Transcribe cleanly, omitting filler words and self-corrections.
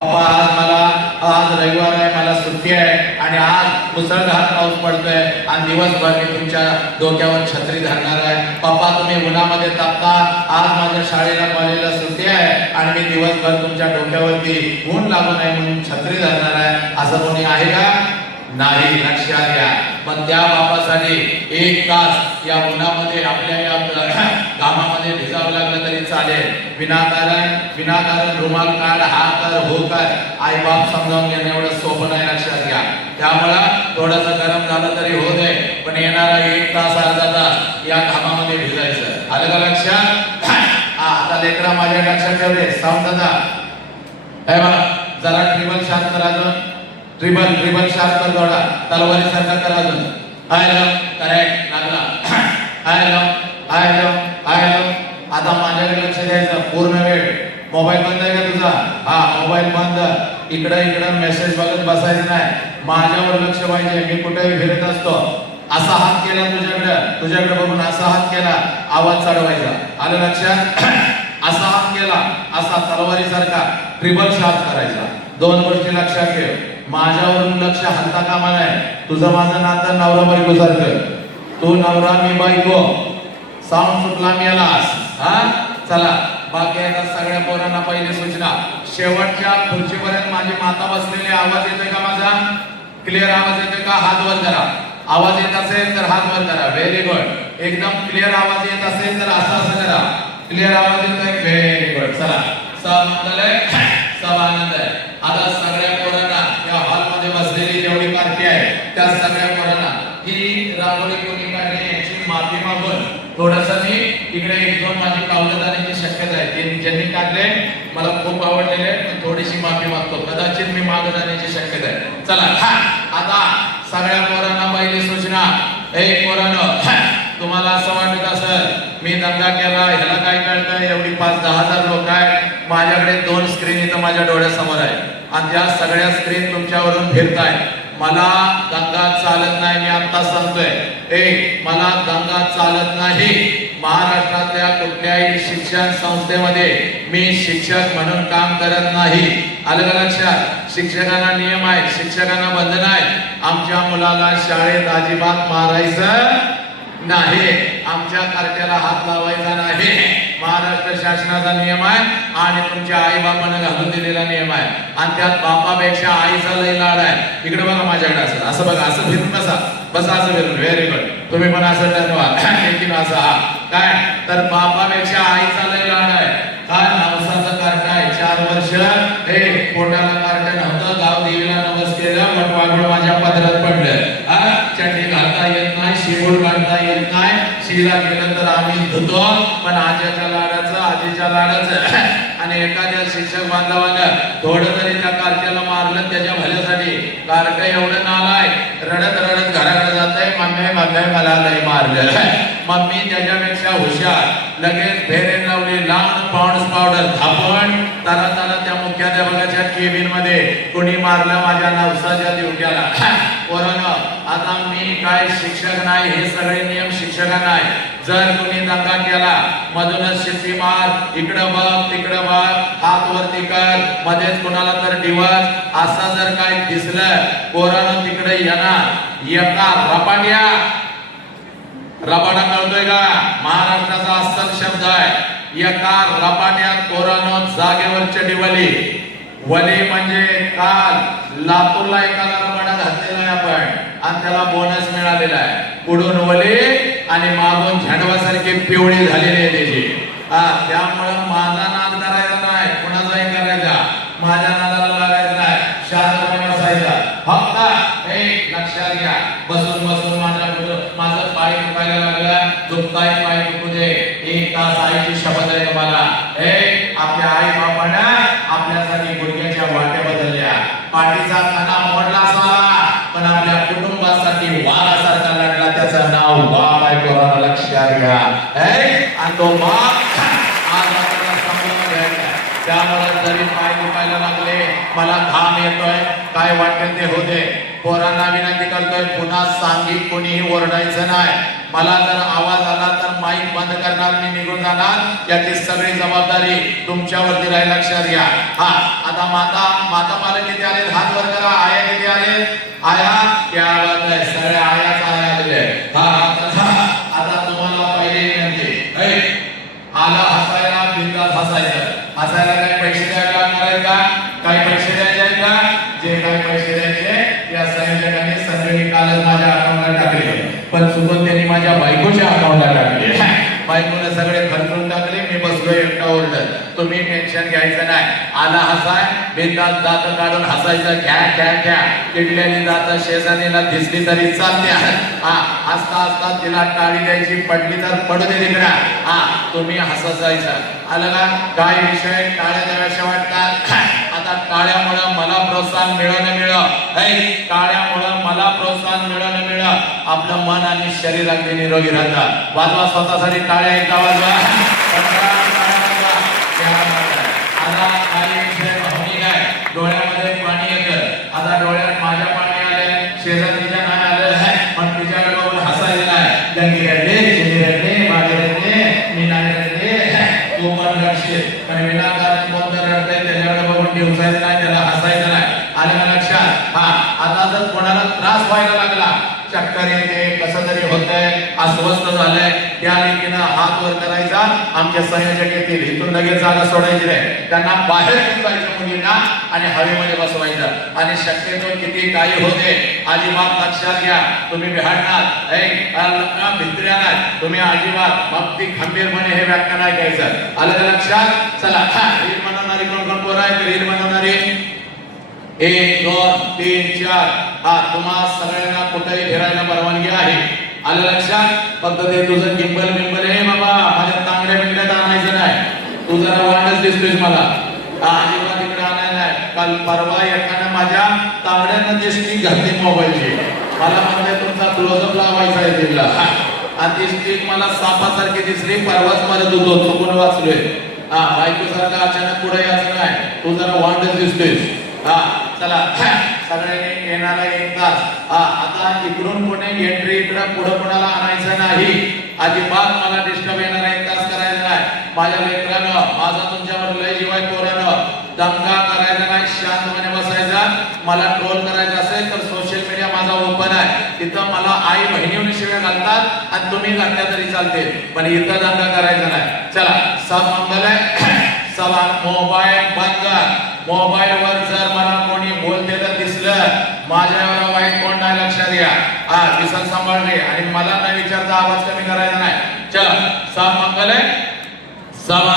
आज आज रविवार आहे, मला सुट्टी आहे आणि आज मुसळधार पाऊस पडतोय आणि दिवसभर मी तुमच्या डोक्यावर छत्री धरणार आहे. पप्पा तुम्ही उन्हामध्ये तापता, आज माझ्या शाळेला कॉलेजला सुट्टी आहे आणि मी दिवसभर तुमच्या डोक्यावरती ऊन लागू नये म्हणून छत्री धरणार आहे. असं कोणी आहे का? नाही. लक्षात घ्या. पण त्या बापासाठी 1 तास या उन्हामध्ये आपल्या या कामामध्ये भिजावं लागलं तरी चालेल. विनाकारण रुमाल काढ, हा कर, हो कर, आई बाप समजावून घेणं एवढं सोपं नाही. लक्षात घ्या. त्यामुळं थोडंसं गरम झालं तरी हो दे, पण येणारा 1 तास अर्धा तास या कामामध्ये भिजायचं. आलं का लक्षात? आता लेकरा माझ्या लक्षात ठेवले. साऊंड दादा हे बघा, जरा ट्रिबल शार्प करा, अजून ट्रिबल शार्प कर, थोडा तलवारी सारखा करा अजून. हॅलो, करेक्ट लागला. हॅलो. आता माझ्याकडे लक्ष द्यायचं पूर्ण वेळ. मोबाईल बंद आहे का तुझा? हा, मोबाईल बंद. इकडं मेसेज बघत बसायचं नाही. माझ्यावर लक्ष पाहिजे. मी कुठेही फिरत असतो, असा हात केला तुझ्याकडे बघून असा हात केला, आवाज चढवायचा. आलं लक्षात? असा हात केला, असा तलवारी सारखा ट्रिबल शार्प करायचा. 2 गोष्टी लक्षात ठेव. माझ्यावरून लक्ष हलता कामा नाही. तुझं माझं नातं नवरा बायको सारखं. तू नवरा, मी बायको. साऊंड सुटला मेलास. हा, चला बाकी आता सगळ्या पोरांना पहिली सूचना. शेवटच्या खुर्चीपर्यंत माझी माता बसलेली. आवाज येतोय का माझा? क्लिअर आवाज येतोय का? हात वर करा. आवाज येत असेल तर हात वर करा. Very good. एकदम क्लिअर आवाज येत असेल तर असं करा. क्लिअर आवाज येतोय? Very good. चला, सब आनंद आहे. आता सगळ्या पोरांना या हॉल मध्ये बसलेली जेवढी पार्टी आहे त्या सगळ्या पोरांना ही रांगोळी कोणी काढली याची माफी मागून थोडंसं मी इकडे 1-2 माझी पावलं जाण्याची शक्यता आहे. ज्यांनी काढले मला खूप आवडलेले, पण थोडीशी माफी मागतो. कदाचित मी मागे जाण्याची शक्यता आहे. चला, आता सगळ्या पोरांना पहिली सूचना. एक पोरांनो, तुम्हाला असं वाटत असेल मी दंगा केला, ह्याला काय कळतंय, एवढी 5-10 हजार लोक आहेत. माझ्याकडे 2 स्क्रीन इथं माझ्या डोळ्यासमोर आहे आणि त्या सगळ्या स्क्रीन तुमच्यावरून फिरताय. मला दंगा चालत नाही. मी आता सांगतोय, मला दंगा चालत नाही. महाराष्ट्रातल्या कुठल्याही शिक्षण संस्थेमध्ये मी शिक्षक म्हणून काम करत नाही. आलं का लक्षात? शिक्षकांना नियम आहेत, शिक्षकांना बंधन आहेत. आमच्या मुलाला शाळेत अजिबात मारायचं नाही, आमच्या कार्ट्याला हात लावायचा नाही. महाराष्ट्र शासनाचा नियम आहे आणि तुमच्या आई बापानं घालून दिलेला नियम आहे. आणि त्यात बापापेक्षा आईचा लय लाड आहे. इकडे बघा माझ्याकडे असं बघा, असं फिरून बसा असं फिरून. Very good. तुम्ही पण असं ठरवा. असा काय तर बापापेक्षा आईचा लय लाड आहे. काय नवसाचं कार्ट आहे. 4 वर्ष हे पोटाला कार्ट नव्हतं. गाव देवीला नवस केलं, मग वागून माझ्या पदरात पडलं. चटणी घालता येत नाही, शिवूड घालता येत नाही. शिला गेलं तर आम्ही धुतो, पण आजीच्या लाडाचं आणि एखाद्या शिक्षक बांधवानं थोडं तरी त्या कार्ट्याला मारलं त्याच्या भल्यासाठी. कार्ट एवढं नालाय, रडत घराकडे जातंय, मम्मी मला लय मारलं. मम्मी त्याच्यापेक्षा हुशार, लगेच फेरेन लावली, लावून पाऊंड्स पावडर थापून ताला त्या मुख्याध्यापकाच्या केबिन मध्ये कोणी मारलं माझ्या नवसाच्या दिवट्याला. पोरांनो, आता मी काय शिक्षक नाही, हे सगळे नियम शिक्षकांना आहे. जर कोणी दंगा केला, मधूनच शिट्टी मार, इकडं बघ तिकडं बघ, हात वरती कर, मध्येच कोणाला तर डिवच, असं जर काय दिसलं, पोरांनो तिकडे येणार. एका रबाडा कळतोय का? महाराष्ट्राचा अस्सल शब्द आहे. एका रबाड्यात पोरांनो जागेवर चढीवली. वली म्हणजे काल लातूरला एकाला रबाडा घातलेला आहे आपण आणि त्याला बोनस मिळालेला आहे. पुढून वली आणि मागून झंडवासारखी पिवळी झालेली आहे त्याची. त्यामुळं माझा नाद करायचा नाही, कोणाचाही करायचा. माझ्या नादाला लागायचं नाही, शांतपणे बसायचा. फक्त एक लक्षात घ्या, बसून माझं पाय दुखायला लागलं, दुखताय पाय दुखू दे. 1 तास आईची शपथ आहे तुम्हाला. आपल्या आई बापानं आपल्यासाठी गुडघ्याच्या वाट्या बदलल्या, पाठीचा कणा मोडला असावा, पण आपल्या कुटुंबासाठी वाघासारखा लढला. त्याचं नाव बाप आहे. कोणाला लक्षात घ्या. आणि तो बाप आज आपल्याला समजून घ्यायचा. त्यामुळे जरी पाय दुखायला लागले, मला घाम येतोय, काय वाटेल ते होते. पोरांना विनंती करतोय, पुन्हा सांगित कोणीही ओरडायचं नाही. मला जर आवाज आला तर माईक बंद करणार, मी निघून जाणार। याची सगळी जबाबदारी तुमच्यावरती राहील, लक्षात घ्या। हा आता माता पालक किती आले हात वर करा, आया किती आले, आया क्या बात आहे, सगळ्या आयाच आया आलेले। हा आता तुम्हाला पहिले म्हणजे आला हसायला, बिंदास हसायचं। हसायला काही पैसे द्यावे लागणार आहेत का, काही पैसे द्यायचे आहेत का, जे काही पैसे द्यायचे या संयोजकांनी सगळे कालच माझ्या अकाउंटला टाकले, पण चुकून त्यांनी माझ्या बायकोच्या अकाउंटला टाकले। बायकोने सगळे खर्चून टाकले, मी बसलो एकटा ओरडत। तुम्ही टेन्शन घ्यायचं नाही, आला हसाय, बिंदास दात काढून हसायचं, घ्या घ्या घ्या। किडलेली दात शेजारीला दिसली तरी चालते, हा हसता हसता तिला टाळी द्यायची, पडली तर पडू दे तिकडा, हा तुम्ही हसत जायचं। आलं का, काय विषय टाळ्या द्याव्याशा वाटतात। आता टाळ्यामुळे मला प्रोत्साहन मिळणं टाळ्यामुळे मला प्रोत्साहन मिळणं आपलं मन आणि शरीर अगदी निरोगी राहतात। वाजवा स्वतःसाठी टाळ्या, एकदा वाजवा। आता काही विषय भावनिक आहे, डोळ्यामध्ये पाणी येतं। आता डोळ्यात माझ्या पाणी आलंय, शेजारीच्या नाही आलं, पण तिच्याकडे बघून हसायचं नाही। गंगी रडले, शेती रडले, बागे रडले, मी नाही रडले, तू पण रडशील, पण विनाकारण कोण तर रडतंय त्याच्याकडे बघून दिवसायचं नाही, त्याला हसायचं नाही। आलं का लक्षात? हा आता जर कोणाला त्रास व्हायला लागला, चक्कर येते, कसं तरी होतंय, अस्वस्थ झालंय, त्या रीतीनं हात वर करायचा। आमचे संयोजक येतील, इथून लगेच जागा सोडायची नाही, त्यांना बाहेर घेऊन जायचं मुलींना आणि हवेमध्ये बसवायचं। आणि शक्यतो किती काही होते, अजिबात लक्षात घ्या, तुम्ही बिहाडणार भित्र्याणार, तुम्ही अजिबात मग खंबीरपणे हे व्याख्यान ऐकायचं। आलं का लक्षात? चला रील बनवणारी कोण कोण पोरं आहेत, रील बनवणारी 1 2 3 4, हा तुम्हा सगळ्यांना कुठेही फिरायला परवानगी आहे। आलं लक्षात? फक्त ते तुझं गिंबल हे बाबा, माझ्या तांगड्या बिंगड्यात आणायचं नाही, तू जरा वाटच दिसतोयस मला, अजिबात तिकडे आणायला नाही। काल परवा एकानं माझ्या तांगड्यांना ते स्टिक घातली मोबाईलची, मला म्हणते तुमचा क्लोजअप लावायचा आहे तिला, आणि ती स्टिक मला सापासारखी दिसली, परवाच मला तुझं चुकून वाचलोय। हा बायको सारखं अचानक पुढे यायचं नाही, तू जरा वाटच दिसतोयस। हा चला सगळ्यांनी येणारा 1 तास, हा आता इकडून कोणी एंट्री इकडं पुढं कोणाला आणायचं नाही, अजिबात मला डिस्टर्ब येणारा 1 तास करायचा नाही। माझ्या मित्रानं, माझा तुमच्यावर लय जीवाय पोरानं, दंगा करायचा नाही, शांतपणे बसायचा। मला ट्रोल करायचं असेल तर सोशल मीडिया माझा ओपन आहे, तिथं मला आई बहिणीने शिव्या घालतात आणि तुम्ही घातल्या तरी चालते, पण इथं दंगा करायचा नाही। चला सब मंगल आहे, चला मोबाईल बंद कर। मोबाईलवर जर मला कोणी बोलतेलं दिसलं, माझ्यावर वाईट कोण नाही, लक्षात घ्या। हा दिसल सांभाळणे आणि मला न विचारता आवाज कमी करायचा नाही। चला सब मंगल आहे, सब